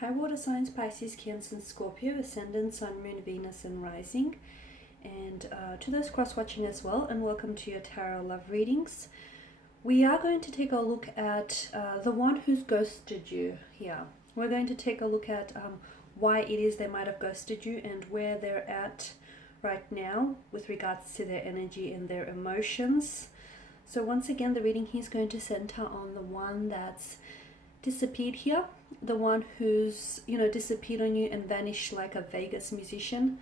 High water signs: Pisces, Cancer, and Scorpio, Ascendant, Sun, Moon, Venus, and Rising. And to those cross-watching as well, and welcome to your Tarot Love Readings. We are going to take a look at the one who's ghosted you here. We're going to take a look at why it is they might have ghosted you and where they're at right now with regards to their energy and their emotions. So once again, the reading here is going to center on the one that's disappeared here, the one who's disappeared on you and vanished like a Vegas musician,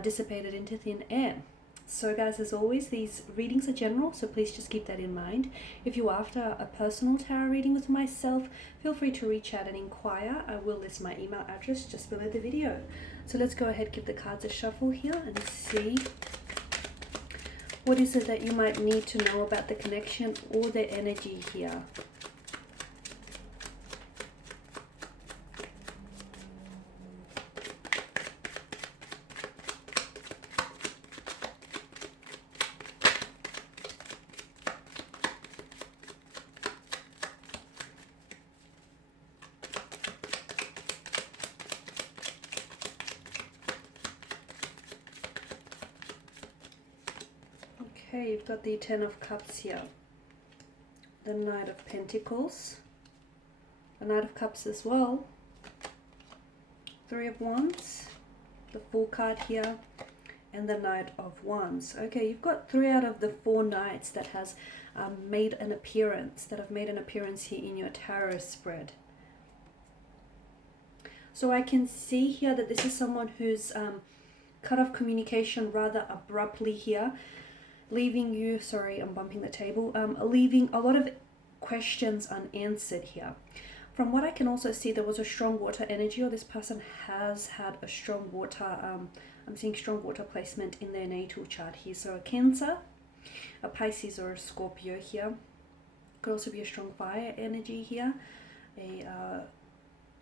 dissipated into thin air. So guys, as always, these readings are general, so please just keep that in mind. If you're after a personal tarot reading with myself, feel free to reach out and inquire. I will list my email address just below the video. So let's go ahead, give the cards a shuffle here and see what is it that you might need to know about the connection or the energy here. Okay, you've got the Ten of Cups here, the Knight of Pentacles, the Knight of Cups as well, Three of Wands, the Fool card here, and the Knight of Wands. Okay, you've got 3 out of the 4 knights that has made an appearance, here in your tarot spread. So I can see here that this is someone who's cut off communication rather abruptly here, leaving you, sorry, I'm bumping the table, leaving a lot of questions unanswered here. From what I can also see, there was a strong water energy, or this person has had a strong water, I'm seeing strong water placement in their natal chart here. So a Cancer, a Pisces, or a Scorpio here. Could also be a strong fire energy here, a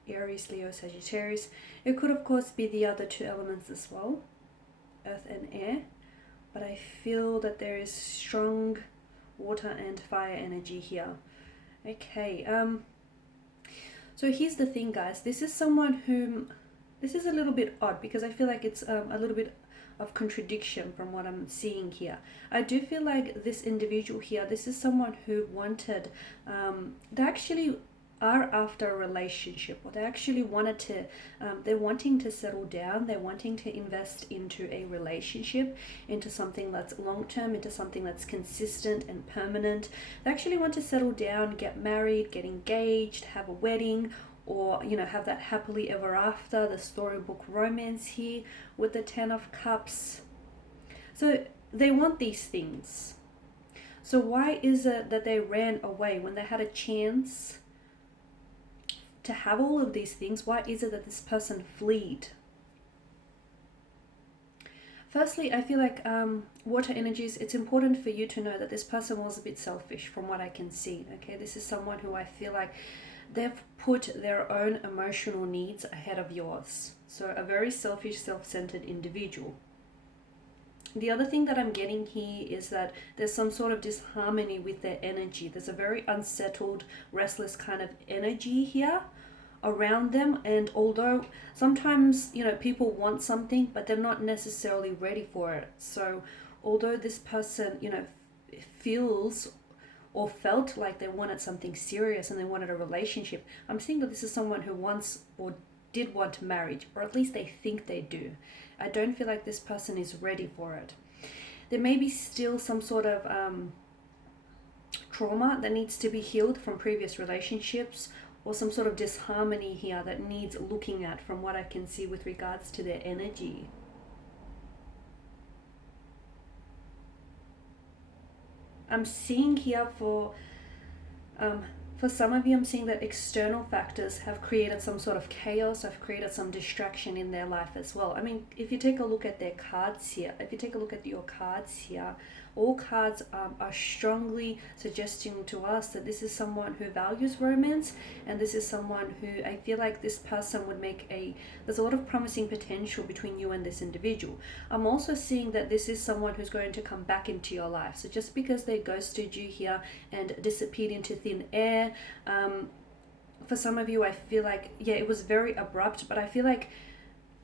Aries, Leo, Sagittarius. It could of course be the other 2 elements as well, earth and air. But I feel that there is strong water and fire energy here. Okay, so here's the thing, guys. This is someone whom, this is a little bit odd because I feel like it's a little bit of contradiction from what I'm seeing here. I do feel like this individual here, this is someone who wanted, they actually are after a relationship, or they actually wanted to, they're wanting to settle down, they're wanting to invest into a relationship, into something that's long-term, into something that's consistent and permanent. They actually want to settle down, get married, get engaged, have a wedding, or have that happily ever after, the storybook romance here with the Ten of Cups. So they want these things. So why is it that they ran away when they had a chance to have all of these things? Why is it that this person fled? Firstly, I feel like water energies, it's important for you to know that this person was a bit selfish from what I can see. Okay, this is someone who I feel like they've put their own emotional needs ahead of yours. So a very selfish, self-centered individual. The other thing that I'm getting here is that there's some sort of disharmony with their energy. There's a very unsettled, restless kind of energy here around them. And although sometimes, people want something, but they're not necessarily ready for it. So although this person, feels or felt like they wanted something serious and they wanted a relationship, I'm seeing that this is someone who wants or did want marriage, or at least they think they do. I don't feel like this person is ready for it. There may be still some sort of trauma that needs to be healed from previous relationships, or some sort of disharmony here that needs looking at from what I can see with regards to their energy. I'm seeing here for some of you, I'm seeing that external factors have created some sort of chaos, have created some distraction in their life as well. I mean, if you take a look at their cards here, if you take a look at your cards here, all cards are strongly suggesting to us that this is someone who values romance, and this is someone who I feel like this person would make there's a lot of promising potential between you and this individual. I'm also seeing that this is someone who's going to come back into your life. So just because they ghosted you here and disappeared into thin air, for some of you, I feel like, yeah, it was very abrupt, but I feel like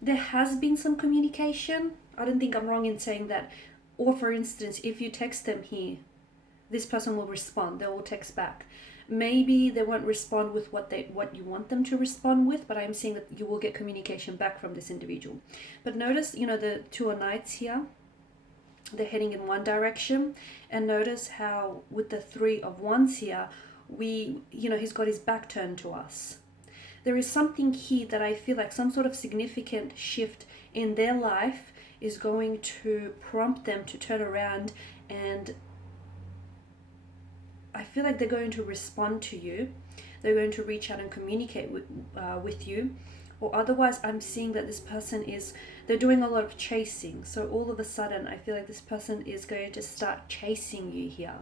there has been some communication. I don't think I'm wrong in saying that. Or for instance, if you text them here, this person will respond. They will text back. Maybe they won't respond with what you want them to respond with, but I'm seeing that you will get communication back from this individual. But notice, the Two of Knights here, they're heading in one direction, and notice how with the Three of Wands here, he's got his back turned to us. There is something here that I feel like some sort of significant shift in their life is going to prompt them to turn around, and I feel like they're going to respond to you. They're going to reach out and communicate with you. Or otherwise, I'm seeing that this person they're doing a lot of chasing. So all of a sudden, I feel like this person is going to start chasing you here.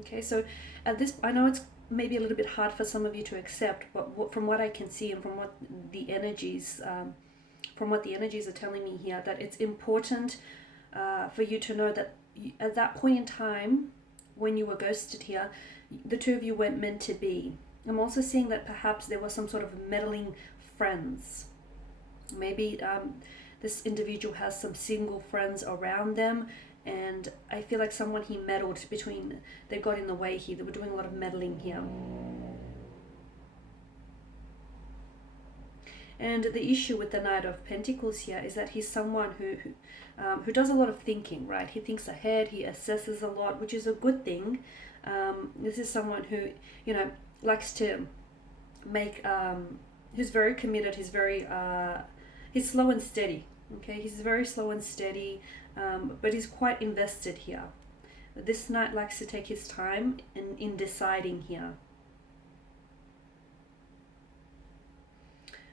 Okay, so at this, I know it's maybe a little bit hard for some of you to accept, but from what I can see and from what the energies are telling me here, that it's important for you to know that at that point in time, when you were ghosted here, the two of you weren't meant to be. I'm also seeing that perhaps there was some sort of meddling friends. Maybe this individual has some single friends around them, and I feel like someone he meddled between, they got in the way here. They were doing a lot of meddling here. And the issue with the Knight of Pentacles here is that he's someone who does a lot of thinking, right? He thinks ahead, he assesses a lot, which is a good thing. This is someone who, likes to make, who's very committed, he's slow and steady, okay? He's very slow and steady, but he's quite invested here. This Knight likes to take his time in deciding here.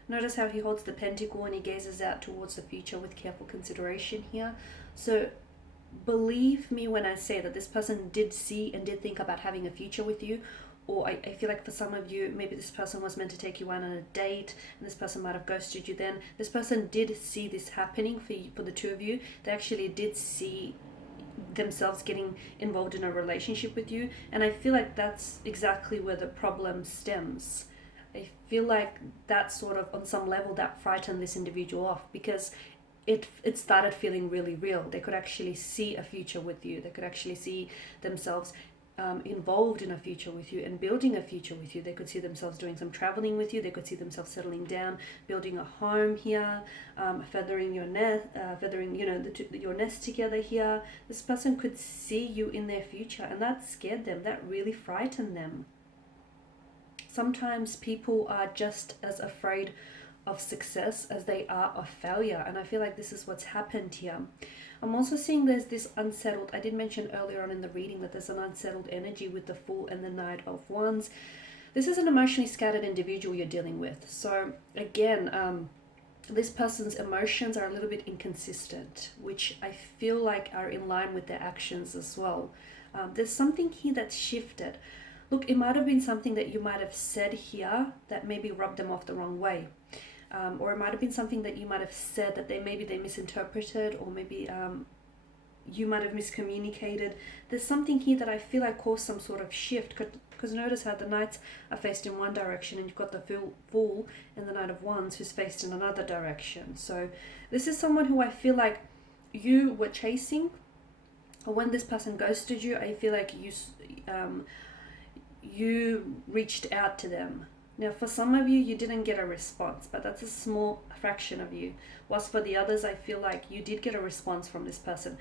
Notice how he holds the pentacle and he gazes out towards the future with careful consideration here. So believe me when I say that this person did see and did think about having a future with you. Or I feel like for some of you, maybe this person was meant to take you out on a date and this person might have ghosted you then. This person did see this happening for the two of you. They actually did see themselves getting involved in a relationship with you. And I feel like that's exactly where the problem stems. I feel like that sort of, on some level, that frightened this individual off, because it started feeling really real. They could actually see a future with you. They could actually see themselves involved in a future with you and building a future with you. They could see themselves doing some traveling with you. They could see themselves settling down, building a home here, feathering your nest, your nest together here. This person could see you in their future, and that scared them. That really frightened them. Sometimes people are just as afraid of success as they are of failure, and I feel like this is what's happened here. I'm also seeing there's this unsettled, I did mention earlier on in the reading that there's an unsettled energy with the Fool and the Knight of Wands. This is an emotionally scattered individual you're dealing with. So again, this person's emotions are a little bit inconsistent, which I feel like are in line with their actions as well. There's something here that's shifted. Look, it might have been something that you might have said here that maybe rubbed them off the wrong way. Or it might have been something that you might have said that they misinterpreted, or maybe you might have miscommunicated. There's something here that I feel like caused some sort of shift, because notice how the Knights are faced in one direction and you've got the Fool and the Knight of Wands who's faced in another direction. So this is someone who I feel like you were chasing, or when this person ghosted you, I feel like you reached out to them. Now, for some of you, you didn't get a response, but that's a small fraction of you. Whilst for the others, I feel like you did get a response from this person.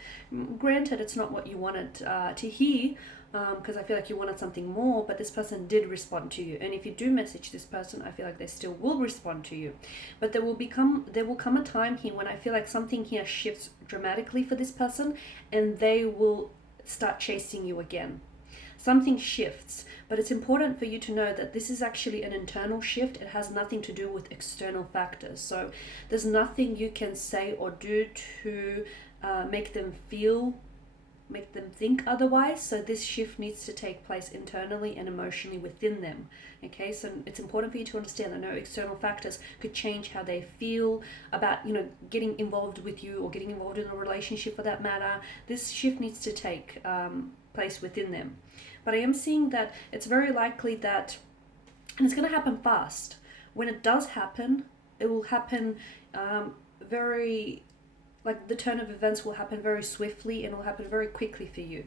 Granted, it's not what you wanted to hear, because I feel like you wanted something more, but this person did respond to you. And if you do message this person, I feel like they still will respond to you. But there will come a time here when I feel like something here shifts dramatically for this person, and they will start chasing you again. Something shifts, but it's important for you to know that this is actually an internal shift. It has nothing to do with external factors. So there's nothing you can say or do to make them think otherwise. So this shift needs to take place internally and emotionally within them. Okay, so it's important for you to understand that no external factors could change how they feel about, getting involved with you or getting involved in a relationship for that matter. This shift needs to take place within them. But I am seeing that it's very likely that And it's going to happen fast. When it does happen, it will happen very, like the turn of events will happen very swiftly and it will happen very quickly for you.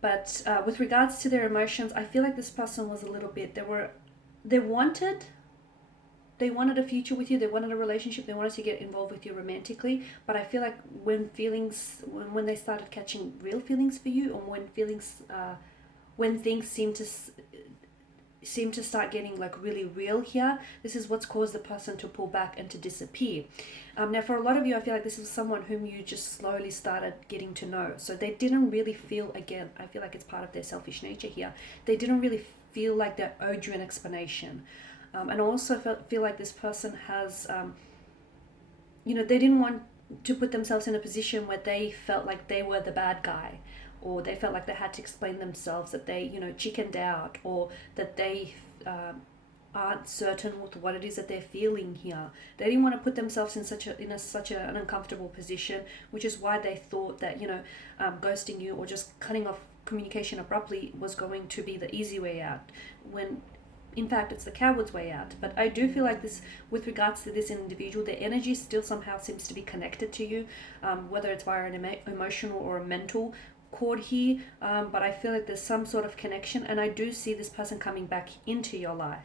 But with regards to their emotions, I feel like this person was a little bit, they wanted a future with you, they wanted a relationship, they wanted to get involved with you romantically, but I feel like when they started catching real feelings for you, or when things seem to start getting like really real here, this is what's caused the person to pull back and to disappear. Now for a lot of you, I feel like this is someone whom you just slowly started getting to know, so they didn't really feel, again, I feel like it's part of their selfish nature here, they didn't really feel like they owed you an explanation. And I also feel like this person has, they didn't want to put themselves in a position where they felt like they were the bad guy, or they felt like they had to explain themselves, that they, chickened out, or that they aren't certain with what it is that they're feeling here. They didn't want to put themselves in such an uncomfortable position, which is why they thought that, ghosting you or just cutting off communication abruptly was going to be the easy way out, when in fact it's the coward's way out. But I do feel like this, with regards to this individual, their energy still somehow seems to be connected to you, whether it's via an emotional or a mental cord here, but I feel like there's some sort of connection, and I do see this person coming back into your life.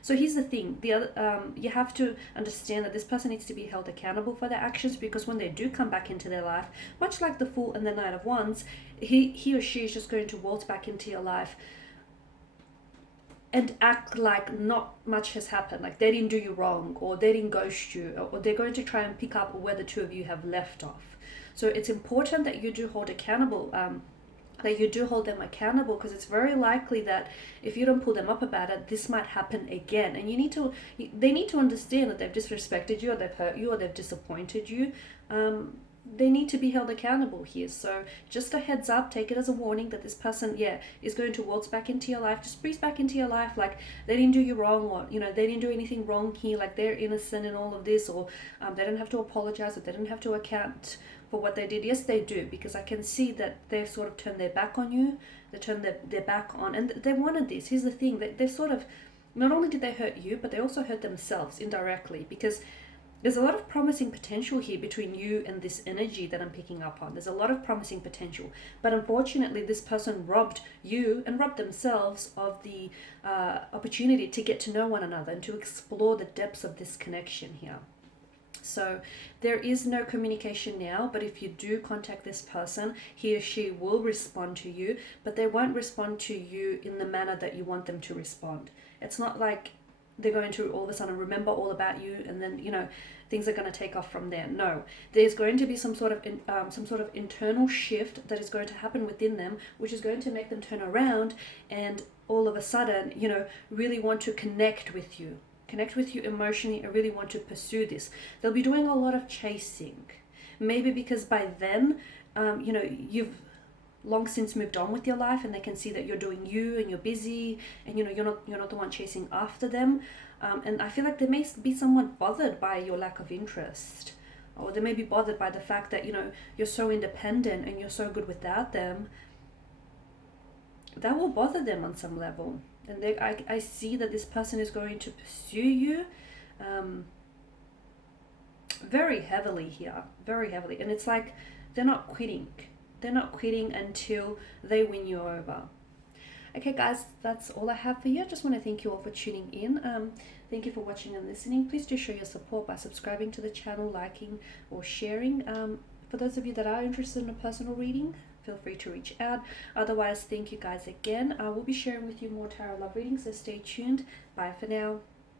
So here's the thing, you have to understand that this person needs to be held accountable for their actions, because when they do come back into their life, much like the Fool and the Knight of Wands, he or she is just going to waltz back into your life and act like not much has happened, like they didn't do you wrong, or they didn't ghost you, or they're going to try and pick up where the two of you have left off. So it's important that you do hold accountable, that you do hold them accountable, because it's very likely that if you don't pull them up about it, this might happen again. And they need to understand that they've disrespected you, or they've hurt you, or they've disappointed you. They need to be held accountable here. So just a heads up, take it as a warning that this person, is going to waltz back into your life, just breeze back into your life like they didn't do you wrong, or, they didn't do anything wrong here, like they're innocent in all of this, or they don't have to apologize, or they don't have to account for what they did. Yes, they do, because I can see that they've sort of turned their back on you, they turned their back on, and they wanted this. Here's the thing, they've sort of, not only did they hurt you, but they also hurt themselves indirectly, because there's a lot of promising potential here between you and this energy that I'm picking up on. There's a lot of promising potential. But unfortunately, this person robbed you and robbed themselves of the opportunity to get to know one another and to explore the depths of this connection here. So there is no communication now, but if you do contact this person, he or she will respond to you, but they won't respond to you in the manner that you want them to respond. It's not like they're going to all of a sudden remember all about you and then things are going to take off from there. No, there's going to be some sort of internal shift that is going to happen within them, which is going to make them turn around and all of a sudden really want to connect with you emotionally, and really want to pursue this. They'll be doing a lot of chasing, maybe because by then you've long since moved on with your life, and they can see that you're doing you and you're busy, and you're not the one chasing after them, and I feel like they may be somewhat bothered by your lack of interest, or they may be bothered by the fact that you're so independent and you're so good without them. That will bother them on some level, and I see that this person is going to pursue you very heavily here, very heavily, and it's like they're not quitting until they win you over. Okay guys, that's all I have for you. I just want to thank you all for tuning in. Thank you for watching and listening. Please do show your support by subscribing to the channel, liking or sharing. For those of you that are interested in a personal reading, feel free to reach out. Otherwise, thank you guys again. I will be sharing with you more tarot love readings, so stay tuned. Bye for now.